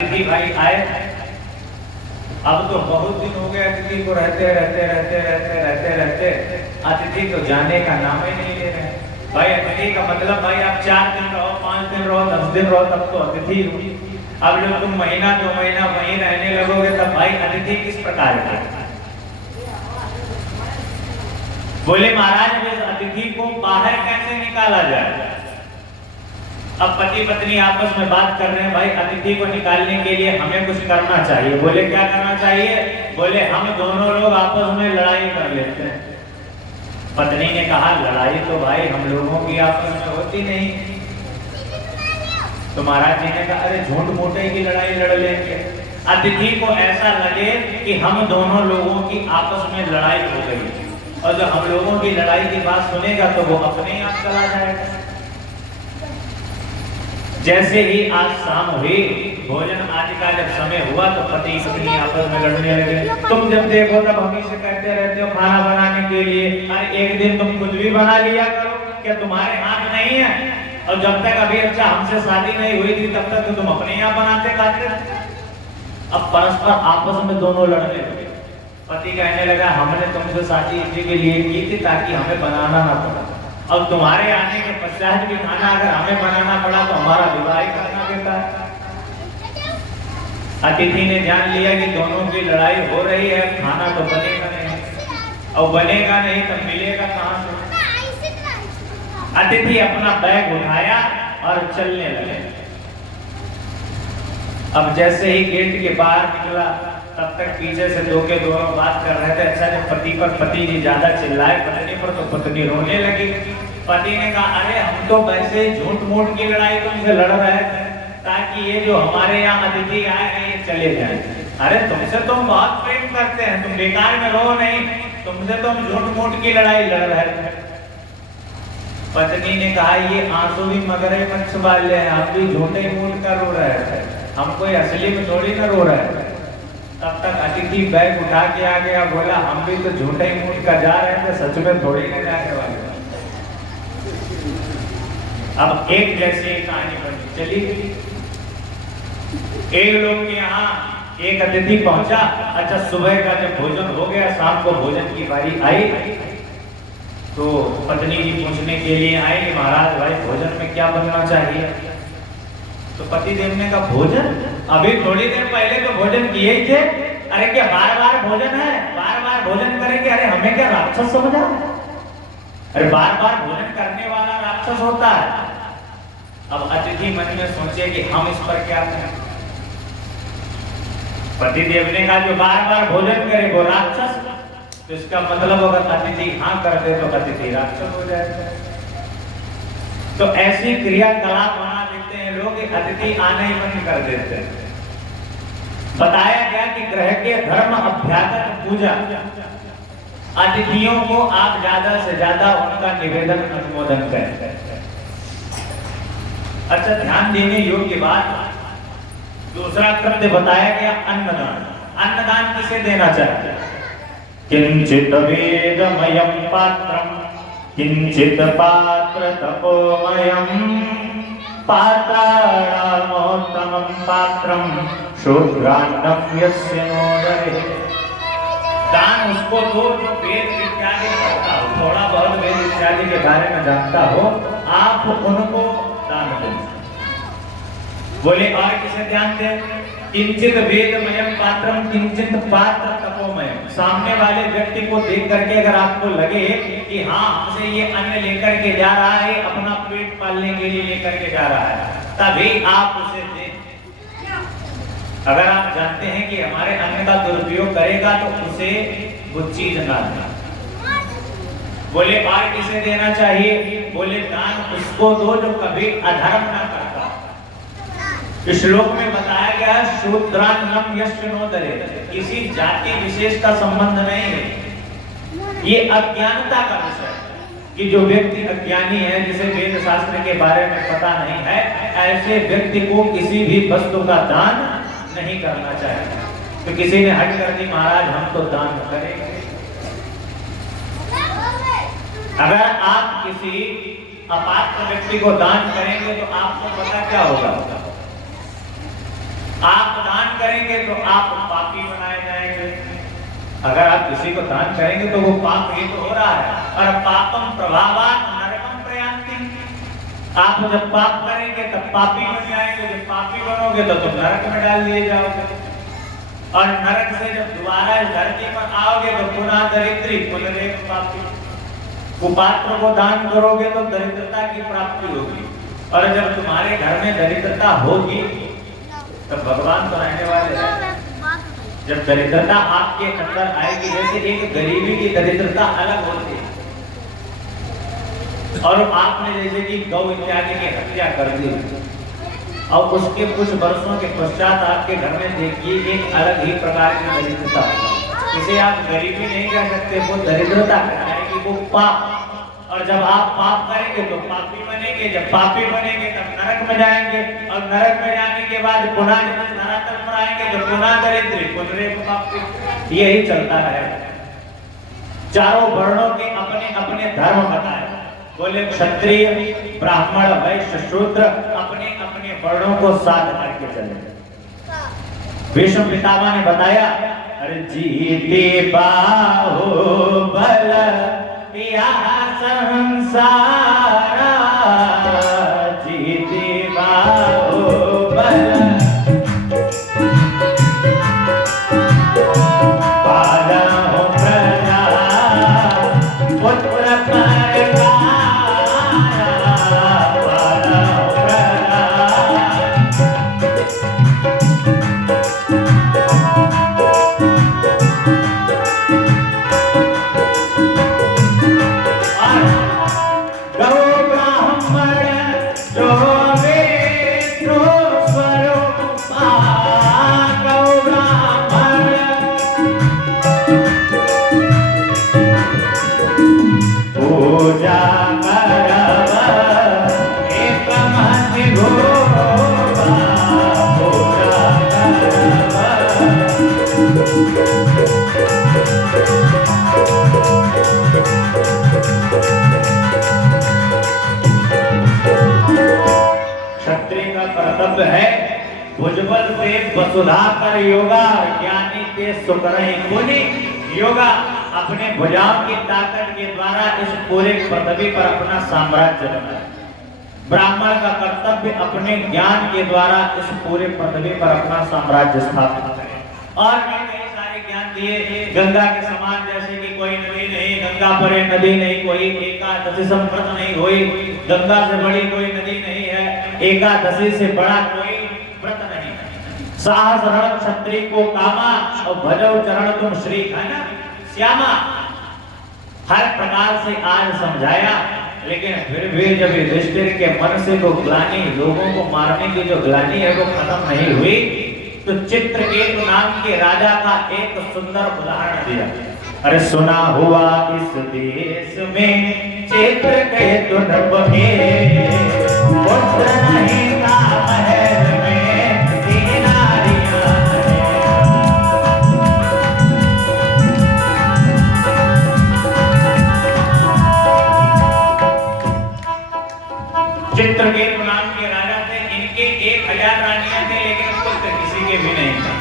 अतिथि भाई आए। अब तो बहुत दिन हो गए अतिथि को रहते रहते रहते रहते रहते रहते अतिथि तो जाने का नाम ही नहीं ले रहे। भाई अतिथि का मतलब भाई आप 4 दिन रहो, 5 दिन रहो, 10 दिन रहो, तब तो अतिथि हुई। अब जब तुम महीना 2 महीना वहीं रहने लगोगे तब भाई अतिथि किस प्रकार के? बोले महाराज इस अतिथि को बाहर कैसे निकाला जाए? अब पति पत्नी आपस में बात कर रहे हैं, भाई अतिथि को निकालने के लिए हमें कुछ करना चाहिए। बोले क्या करना चाहिए? बोले हम दोनों लोग आपस में लड़ाई कर लेते हैं। पत्नी ने कहा लड़ाई तो भाई हम लोगों की आपस में होती नहीं। तो महाराज जी ने कहा अरे झूठ मूठे की लड़ाई लड़ लेंगे। अतिथि को ऐसा लगे कि हम दोनों लोगों की आपस में लड़ाई हो गई, और जब हम लोगों की लड़ाई की बात सुनेगा तो वो अपने आप चला जाएगा। जैसे ही आज शाम हुई, भोजन आदि का जब समय हुआ तो पति पत्नी आपस में लड़ने लगे। तुम जब देखो तब हमेशा कहते रहते हो खाना बनाने के लिए, अरे एक दिन तुम खुद भी बना लिया करो, क्या तुम्हारे हाथ नहीं है? और जब तक अभी अच्छा हमसे शादी नहीं हुई थी तब तक तो तुम अपने यहाँ बनाते खाते। अब परस्पर आपस में दोनों लड़ने लगे। पति कहने लगा हमने तुमसे शादी इसी के लिए की थी ताकि हमें बनाना ना पड़ा, अब तुम्हारे आने के पश्चात भी खाना अगर हमें बनाना पड़ा तो हमारा विवाह करना बेकार। अतिथि ने जान लिया कि दोनों की लड़ाई हो रही है, खाना तो बनेगा नहीं, और बनेगा नहीं तो मिलेगा कहां से? अतिथि अपना बैग उठाया और चलने लगे। अब जैसे ही गेट के बाहर निकला तब तक पीछे से दो के दोनों बात कर रहे थे। अच्छा जब पति पर पति जी ज्यादा चिल्लाए पत्नी पर तो पत्नी रोने लगी। पति ने कहा अरे हम तो वैसे ही झूठ मूठ की लड़ाई तुमसे लड़ रहे थे ताकि ये जो हमारे यहाँ अतिथि आए हैं ये चले जाएं। अरे तुमसे तो हम बहुत प्रेम करते हैं, तुम बेकार में रो नहीं, तुमसे तो हम झूठ मूठ की लड़ाई लड़ रहे थे। पत्नी ने कहा ये आंसू भी मगरे मच्छ वाले हैं, हम भी झूठे मूठ कर रो रहे थे, हम कोई असली में थोड़ी ना रो रहे थे। तब तक अतिथि बैग उठा के आ गया, बोला हम भी तो झूठे ही मूठ कर जा रहे थे, सच में थोड़ी ना जाने वाले। अब एक जैसी कहानी बनी चली गई। एक लोग के यहाँ एक अतिथि पहुंचा। अच्छा सुबह का जब भोजन हो गया, शाम को भोजन की बारी आई तो पत्नी जी पूछने के लिए आई कि महाराज भाई भोजन में क्या बनना चाहिए? तो पति देव ने कहा भोजन? अभी थोड़ी देर पहले तो भोजन किए ही थे। अरे क्या बार बार भोजन है? बार बार भोजन करेंगे? अरे हमें क्या राक्षस समझा? अरे बार बार भोजन करने वाला राक्षस होता है। अब अतिथि मन में सोचे कि हम इस पर क्या करें। पति देव ने कहा जो बार बार भोजन करे वो राक्षस, तो इसका मतलब अगर अतिथि हाँ कर दे तो अतिथि राक्षस हो जाएगा। तो ऐसी क्रियाकलाप बना देते हैं लोग, अतिथि आने ही बंद कर देते हैं। बताया गया कि ग्रह के धर्म अभ्यागत पूजा, अतिथियों को आप ज्यादा से ज्यादा उनका निवेदन अनुमोदन करें। अच्छा ध्यान देने योग्य बात, दूसरा कृत्य बताया गया अन्नदान। अन्नदान किसे देना चाहिए? किंचित वेदमयं पात्रम किंचित पात्र तपोमयं पात्राणामोत्तमं पात्रं शूद्रान्नव्यस्य नोदरे। दान उसको दो जो वेद इत्यादि पढ़ता हो, थोड़ा बहुत वेद इत्यादि के बारे में जानता हो, आप उनको दान दें। बोले और किसे ध्यान दें? किंचित वेदमयं पात्रम किंचित पात्र तपोमयं। सामने वाले व्यक्ति को देख करके अगर आपको लगे कि हाँ हमसे ये अन्न लेकर के जा रहा है, अपना पेट पालने के लिए लेकर के जा रहा है, तभी आप उसे दें। अगर आप जानते हैं कि हमारे अन्न का दुरुपयोग करेगा तो उसे वो चीज ना दें। बोले और किसे देना चाहिए? बोले दान उसको दो जो कभी अधर्म ना करता। श्लोक में बताया गया शूद्रान्नम यस्य नोदरे, किसी जाति विशेष का संबंध नहीं है, ये अज्ञानता का विषय है कि जो व्यक्ति अज्ञानी है, जिसे वेद शास्त्र के बारे में पता नहीं है, ऐसे व्यक्ति को किसी भी वस्तु का दान नहीं करना चाहिए। तो किसी ने हट कर दी महाराज हम तो दान करेंगे। अगर आप किसी अपात्र व्यक्ति को दान करेंगे तो आपको पता क्या होगा? आप दान करेंगे तो आप पापी बनाए जाएंगे। अगर आप किसी को दान करेंगे तो वो पाप ही तो हो रहा है। और पापम प्रभावात नरकम प्रयान्ति। आप जब पाप करेंगे तब पापी बन जाएंगे, जब पापी बनोगे तो तुम नरक में डाल दिए जाओगे। और नरक से जब दोबारा इस धरती पर आओगे तो पुनः दरिद्री पुनरेव पापी। कुपात्र को दान करोगे तो दरिद्रता की प्राप्ति होगी। और जब तुम्हारे घर में दरिद्रता होगी तो भगवान तो रहने वाले हैं। जब दरिद्रता आपके अंदर आएगी, जैसे एक गरीबी की दरिद्रता अलग होती है, और आपने जैसे कि गौ इत्यादि की हत्या कर दी और उसके कुछ वर्षों के पश्चात आपके घर में देखिए एक अलग ही प्रकार की दरिद्रता। इसे आप गरीबी नहीं कह सकते, वो दरिद्रता कहलाएगी, वो पाप। और जब आप पाप करेंगे तो पापी बनेंगे, जब पापी बनेंगे तब नरक में जाएंगे, और नरक में जाने के बाद पुनः धरातल पर आएंगे तो पुनः दरिद्री पुनरेव पापी। यही चलता रहेगा। चारों वर्णों के अपने अपने धर्म बताए, बोले क्षत्रिय ब्राह्मण वैश्य शूद्र अपने अपने वर्णों को साथ करके चले। भीष्म पितामह ने बताया, अरे जीते बाहुबल या संसार, जीते बाहुबल पालहु प्रजा पुत्र परगारा, पालहु प्रजा। कर्तव्य है भुजबल से वसुधा कर योगा, ज्ञानी ते सुकरहि पुनि योगा। अपने भुजाओं की ताकत के द्वारा इस पूरे पृथ्वी पर अपना साम्राज्य बनाए। ब्राह्मण का कर्तव्य अपने ज्ञान के द्वारा इस पूरे पृथ्वी पर अपना साम्राज्य स्थापित करे। और भी कई सारे ज्ञान दिए, गंगा के समान जैसे कि कोई नदी नहीं, गंगा परे नदी नहीं, कोई एकादशी संव्रत नहीं हुई, गंगा से बड़ी कोई नदी नहीं है, एकादशी से बड़ा कोई व्रत नहीं। साहस रण क्षत्रिय को कामा और भजो चरण तुम श्री घन श्यामा। हर प्रकार से आज समझाया, लेकिन फिर भी जब युधिष्ठिर के मन से वो ग्लानि, लोगों को मारने की जो ग्लानि है वो खत्म नहीं हुई, तो चित्रकेतु नाम के राजा का एक सुंदर उदाहरण दिया। अरे सुना हुआ इस देश में चित्रकेतु नृपहे, पुत्र नहीं था महल में तीन नारियां हैं। चित्रकेतु नाम के राजा थे, इनके 1000 रानियां थे, लेकिन पुत्र किसी के भी नहीं थे।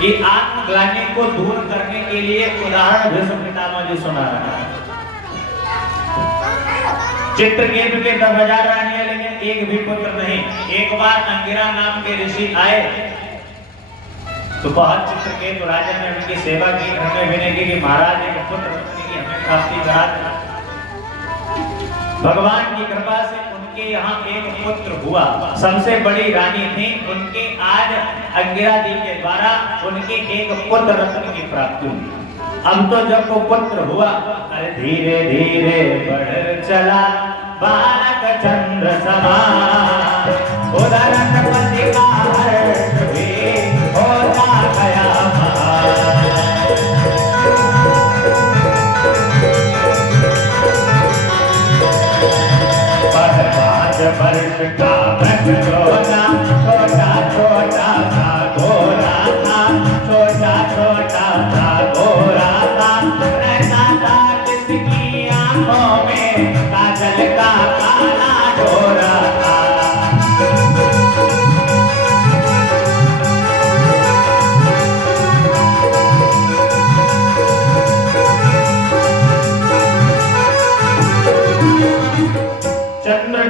ये आत्मग्लानि को दूर करने के लिए उदाहरण भीष्म पितामह जी सुना रहा है। चित्रकेतु के 10,000 रानियां, लेकिन एक भी पुत्र नहीं। एक बार अंगिरा नाम के ऋषि आए तो बहुत चित्रकेतु राजा ने उनकी सेवा की, उन्हें विनय की कि महाराज एक पुत्र की हमें प्राप्ति करा दें। भगवान की कृपा से उनके यहाँ एक पुत्र हुआ। सबसे बड़ी रानी थी, उनके आज अंगिरा जी के द्वारा उनके एक पुत्र रत्न की प्राप्ति हुई। अब तो जब वो पुत्र हुआ, अरे धीरे धीरे बढ़ चला बालक चंद्र समान, उधर नपति का हर्ष भी होता गया वर्ष का बचोना, छोटा छोटा सा गोरा था, छोटा छोटा सा गोरा था, रहता था जिसकी आंखों में काजल का काला डोरा था।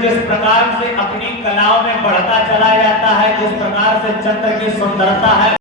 जिस प्रकार से अपनी कलाओं में बढ़ता चला जाता है, जिस प्रकार से चंद्र की सुंदरता है